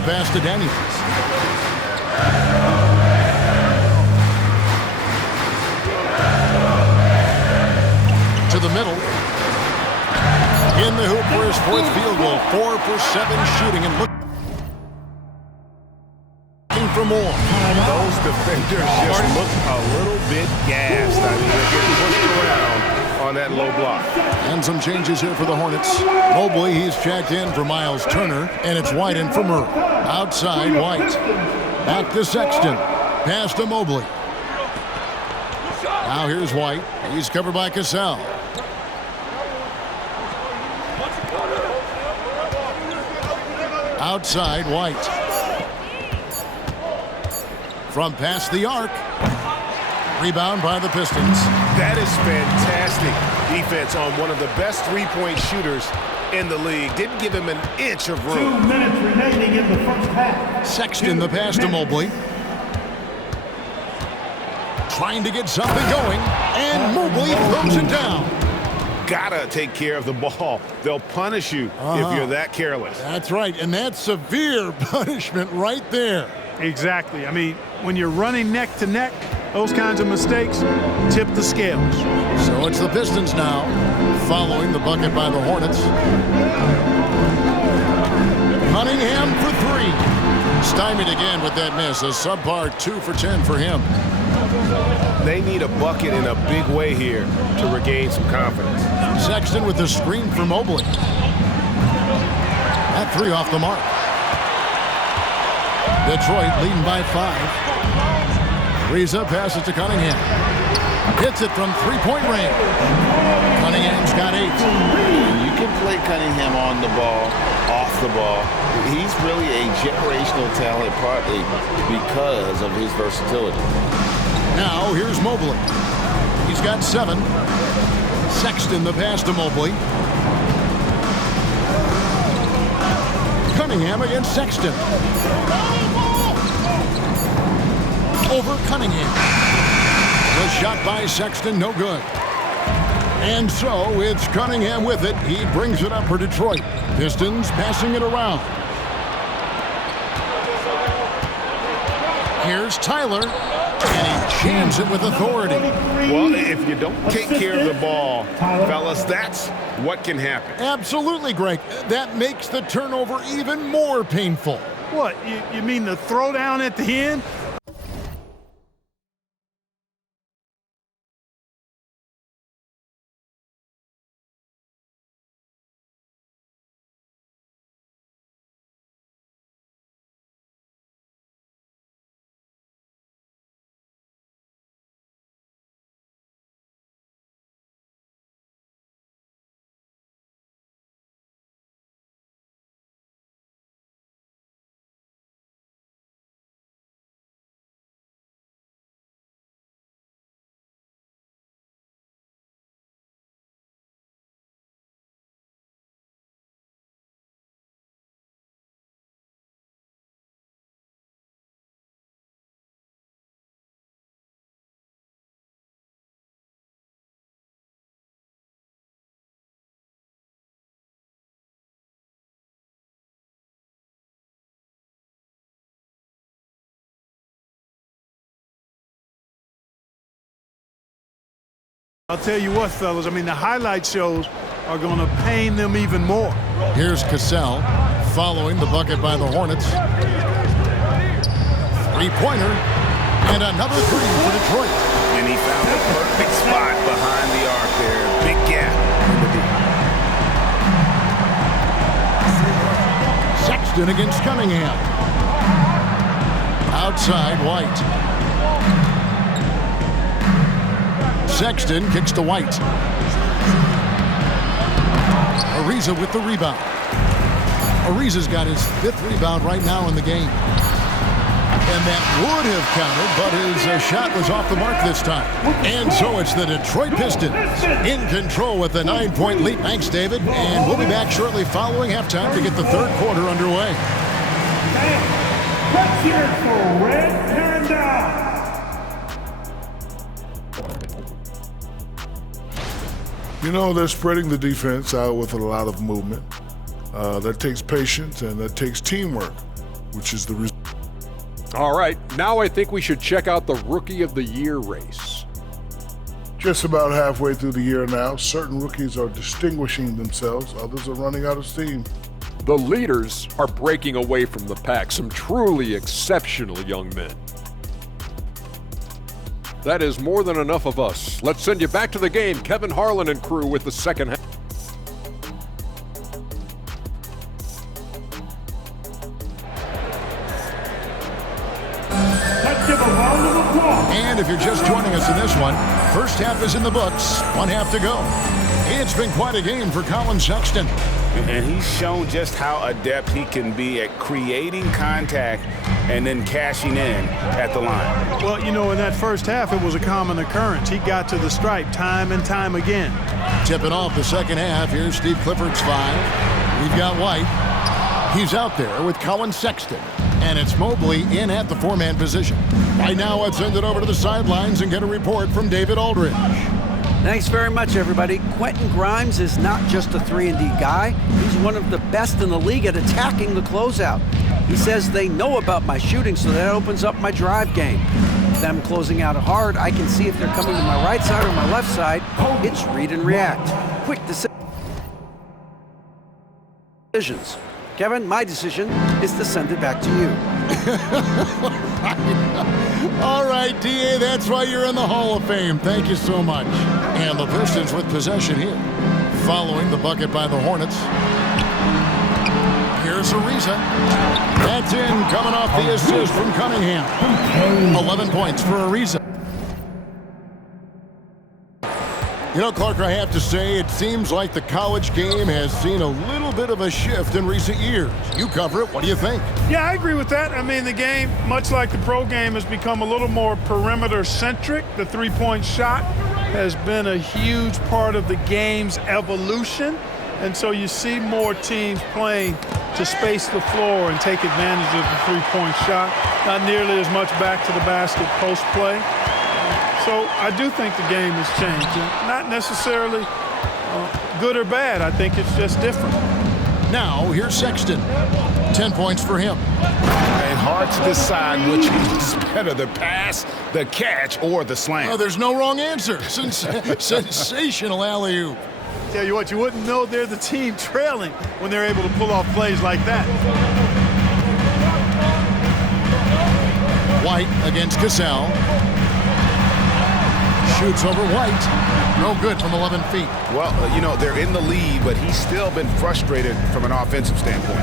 the pass to Daniels. To the middle. In the hoop for his fourth field goal. 4 for 7 shooting and looking for more. Those defenders just look a little bit gassed. I mean, they're getting pushed around on that low block. And some changes here for the Hornets. Mobley, he's checked in for Miles Turner, and it's White in for Murray. Outside, White. Back to Sexton. Pass to Mobley. Now here's White. He's covered by Cassell. Outside, White. From past the arc. Rebound by the Pistons. That is fantastic defense on one of the best three-point shooters in the league. Didn't give him an inch of room. 2 minutes remaining in the first half. Sexton, the pass to Mobley. Trying to get something going, and Mobley throws it down. Gotta take care of the ball. They'll punish you if you're that careless. That's right, and that's severe punishment right there. Exactly. I mean, when you're running neck to neck, those kinds of mistakes tip the scales. So it's the Pistons now, following the bucket by the Hornets. Cunningham for 3. Stymied again with that miss. A subpar 2 for 10 for him. They need a bucket in a big way here to regain some confidence. Sexton with the screen for Mobley. That 3 off the mark. Detroit leading by 5. Reza passes to Cunningham. Hits it from three-point range. Cunningham's got 8. You can play Cunningham on the ball, off the ball. He's really a generational talent, partly because of his versatility. Now here's Mobley. He's got 7. Sexton the pass to Mobley. Cunningham against Sexton. Over Cunningham. The shot by Sexton, no good. And so it's Cunningham with it. He brings it up for Detroit. Pistons passing it around. Here's Tyler. And he jams it with authority. Well, if you don't take care of the ball, fellas, that's what can happen. Absolutely, Greg. That makes the turnover even more painful. What, you mean the throwdown at the end? I'll tell you what, fellas, I mean, the highlight shows are going to pain them even more. Here's Cassell following the bucket by the Hornets. Three-pointer and another 3 for Detroit. And he found the perfect spot behind the arc there. Big gap in the D. Sexton against Cunningham. Outside, White. Sexton kicks to White. Ariza with the rebound. Ariza's got his 5th rebound right now in the game. And that would have counted, but his shot was off the mark this time. And so it's the Detroit Pistons in control with a 9-point lead. Thanks, David. And we'll be back shortly following halftime to get the 3rd quarter underway. Let's hear it for Red Panda. You know, they're spreading the defense out with a lot of movement. That takes patience and that takes teamwork. which is the result. All right, now I think we should check out the Rookie of the Year race. Just about halfway through the year now, certain rookies are distinguishing themselves, others are running out of steam. The leaders are breaking away from the pack, some truly exceptional young men. That is more than enough of us. Let's send you back to the game. Kevin Harlan and crew with the second half. Let's give a round of applause. And if you're just joining us in this one, first half is in the books, one half to go. It's been quite a game for Colin Sexton. And he's shown just how adept he can be at creating contact and then cashing in at the line. Well, you know, in that first half, it was a common occurrence. He got to the stripe time and time again. Tipping off the second half, here's Steve Clifford's 5. We've got White. He's out there with Colin Sexton. And it's Mobley in at the 4-man position. Right now, let's send it over to the sidelines and get a report from David Aldridge. Thanks very much, everybody. Quentin Grimes is not just a 3-and-D guy. He's one of the best in the league at attacking the closeout. He says they know about my shooting, so that opens up my drive game. Them closing out hard, I can see if they're coming to my right side or my left side. It's read and react. Quick decisions. Kevin, my decision is to send it back to you. All right, D.A., that's why you're in the Hall of Fame. Thank you so much. And the Pistons with possession here. Following the bucket by the Hornets. Here's Ariza. That's in, coming off the assist from Cunningham. 11 points for Ariza. You know, Clark, I have to say, it seems like the college game has seen a little bit of a shift in recent years. You cover it. What do you think? Yeah, I agree with that. I mean, the game, much like the pro game, has become a little more perimeter-centric. The three-point shot has been a huge part of the game's evolution. And so you see more teams playing to space the floor and take advantage of the three-point shot. Not nearly as much back to the basket post play. So I do think the game has changed. Not necessarily good or bad. I think it's just different. Now, here's Sexton. 10 points for him. And hard to decide which is better, the pass, the catch, or the slam. Oh, there's no wrong answer. Sensational alley-oop. Tell you what, you wouldn't know they're the team trailing when they're able to pull off plays like that. White against Cassell. Shoots over White. No good from 11 feet. Well, you know, they're in the lead, but he's still been frustrated from an offensive standpoint.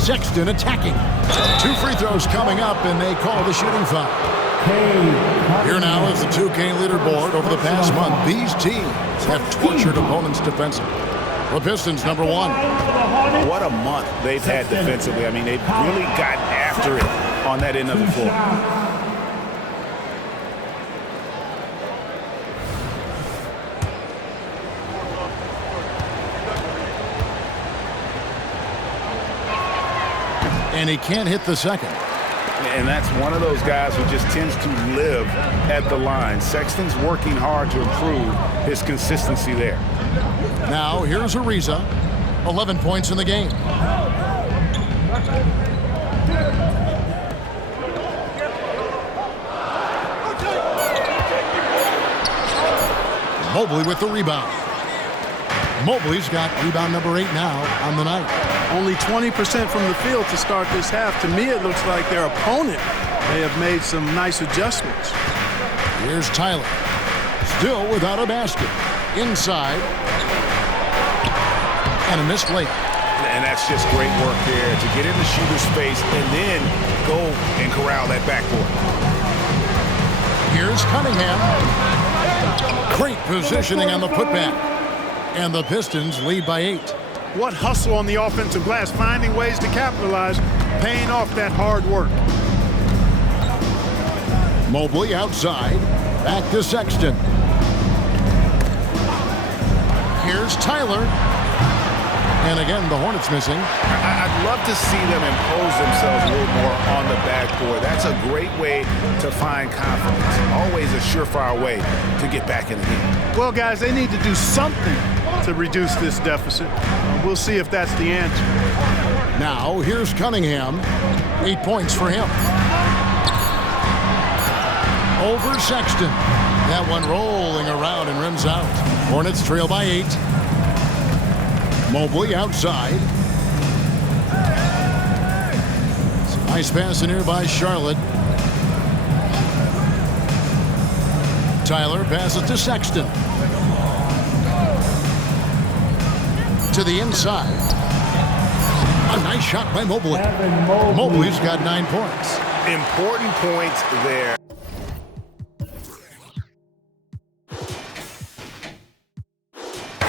Sexton attacking. 2 free throws coming up, and they call the shooting foul. Here now is the 2K leaderboard. Over the past month, these teams have tortured opponents defensively. The Pistons, number 1. What a month they've had defensively. I mean, they've really gotten after it on that end of the floor. And he can't hit the second. And that's one of those guys who just tends to live at the line. Sexton's working hard to improve his consistency there. Now, here's Ariza. 11 points in the game. Mobley with the rebound. Mobley's got rebound number 8 now on the night. Only 20% from the field to start this half. To me, it looks like their opponent may have made some nice adjustments. Here's Tyler. Still without a basket. Inside. And a missed layup. And that's just great work there to get in the shooter's space and then go and corral that backboard. Here's Cunningham. Great positioning on the putback. And the Pistons lead by 8. What hustle on the offensive glass, finding ways to capitalize, paying off that hard work. Mobley outside. Back to Sexton. Here's Tyler. And again, the Hornets missing. I'd love to see them impose themselves a little more on the backboard. That's a great way to find confidence. Always a surefire way to get back in the game. Well, guys, they need to do something to reduce this deficit. We'll see if that's the answer. Now, here's Cunningham. 8 points for him. Over Sexton. That one rolling around and rims out. Hornets trail by 8. Mobley outside. Nice pass in here by Charlotte. Tyler passes to Sexton. To the inside. A nice shot by Mobley. Mobley's got 9 points. Important points there.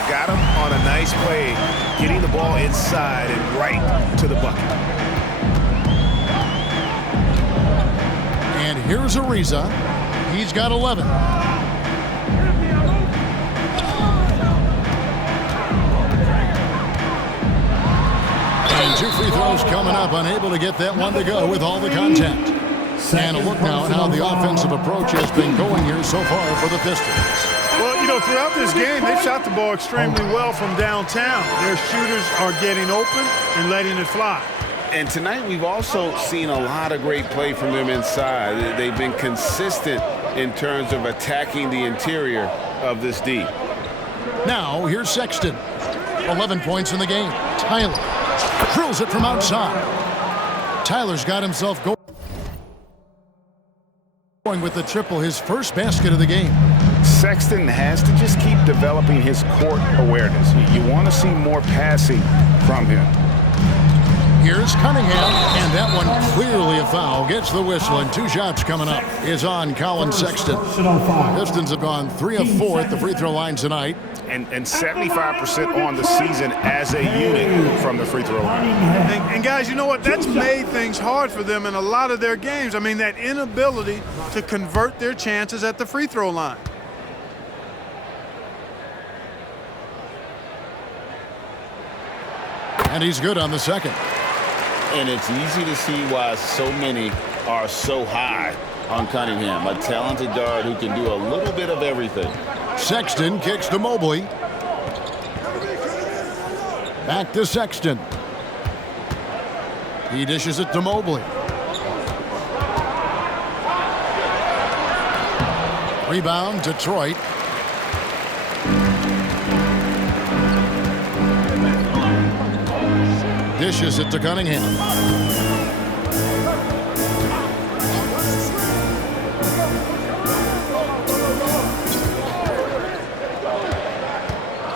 Got him on a nice play, getting the ball inside and right to the bucket. And here's Ariza. He's got 11. And 2 free throws coming up, unable to get that one to go with all the contact. And a look now at how the offensive approach has been going here so far for the Pistons. Well, you know, throughout this game, they've shot the ball extremely well from downtown. Their shooters are getting open and letting it fly. And tonight we've also seen a lot of great play from them inside. They've been consistent in terms of attacking the interior of this D. Now, here's Sexton. 11 points in the game. Tyler drills it from outside. Tyler's got himself going with the triple, his first basket of the game. Sexton has to just keep developing his court awareness. You want to see more passing from him. Here's Cunningham, and that one clearly a foul. Gets the whistle, and 2 shots coming up is on Colin Sexton. Pistons have gone 3 of 4 at the free throw line tonight. And 75% on the season as a unit from the free throw line. And guys, you know what? That's made things hard for them in a lot of their games. I mean, that inability to convert their chances at the free throw line. And he's good on the second. And it's easy to see why so many are so high on Cunningham, a talented guard who can do a little bit of everything. Sexton kicks to Mobley. Back to Sexton. He dishes it to Mobley. Rebound, Detroit. Dishes it to Cunningham.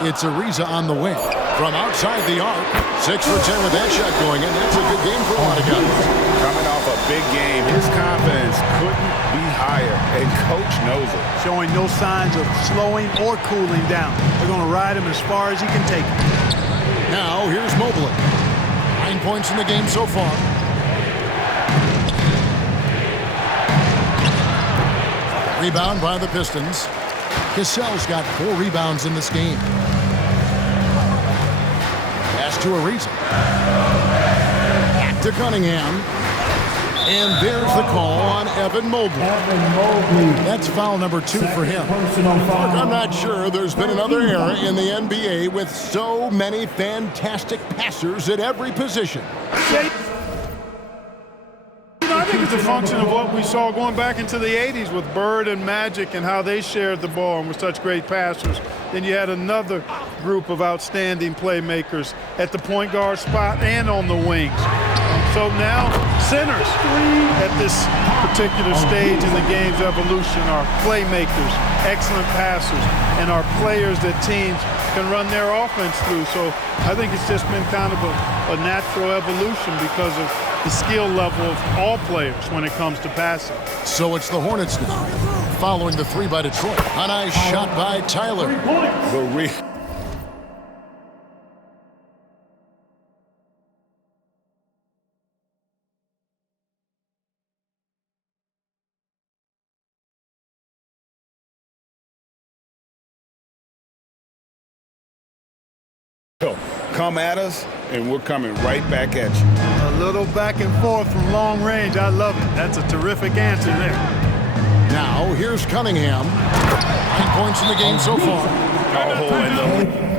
It's Ariza on the wing. From outside the arc. 6 for 10 with that shot going in. That's a good game for a lot of guys. Coming off a big game, his confidence couldn't be higher, and coach knows it. Showing no signs of slowing or cooling down. They're going to ride him as far as he can take him. Now, here's Mobley. 9 points in the game so far. Rebound by the Pistons. Cassell's got 4 rebounds in this game. Pass to Ariza. Back to Cunningham. And there's the call on Evan Mobley. That's foul number 2 for him. Look, I'm not sure there's been another era in the NBA with so many fantastic passers at every position. I think it's a function of what we saw going back into the 80s with Bird and Magic and how they shared the ball and were such great passers. Then you had another group of outstanding playmakers at the point guard spot and on the wings. So now centers at this particular stage in the game's evolution are playmakers, excellent passers, and are players that teams can run their offense through. So I think it's just been kind of a natural evolution because of the skill level of all players when it comes to passing. So it's the Hornets now, following the 3 by Detroit. A nice shot by Tyler. Come at us, and we're coming right back at you. A little back and forth from long range. I love it. That's a terrific answer there. Now, here's Cunningham. 9 points in the game so far. Oh, and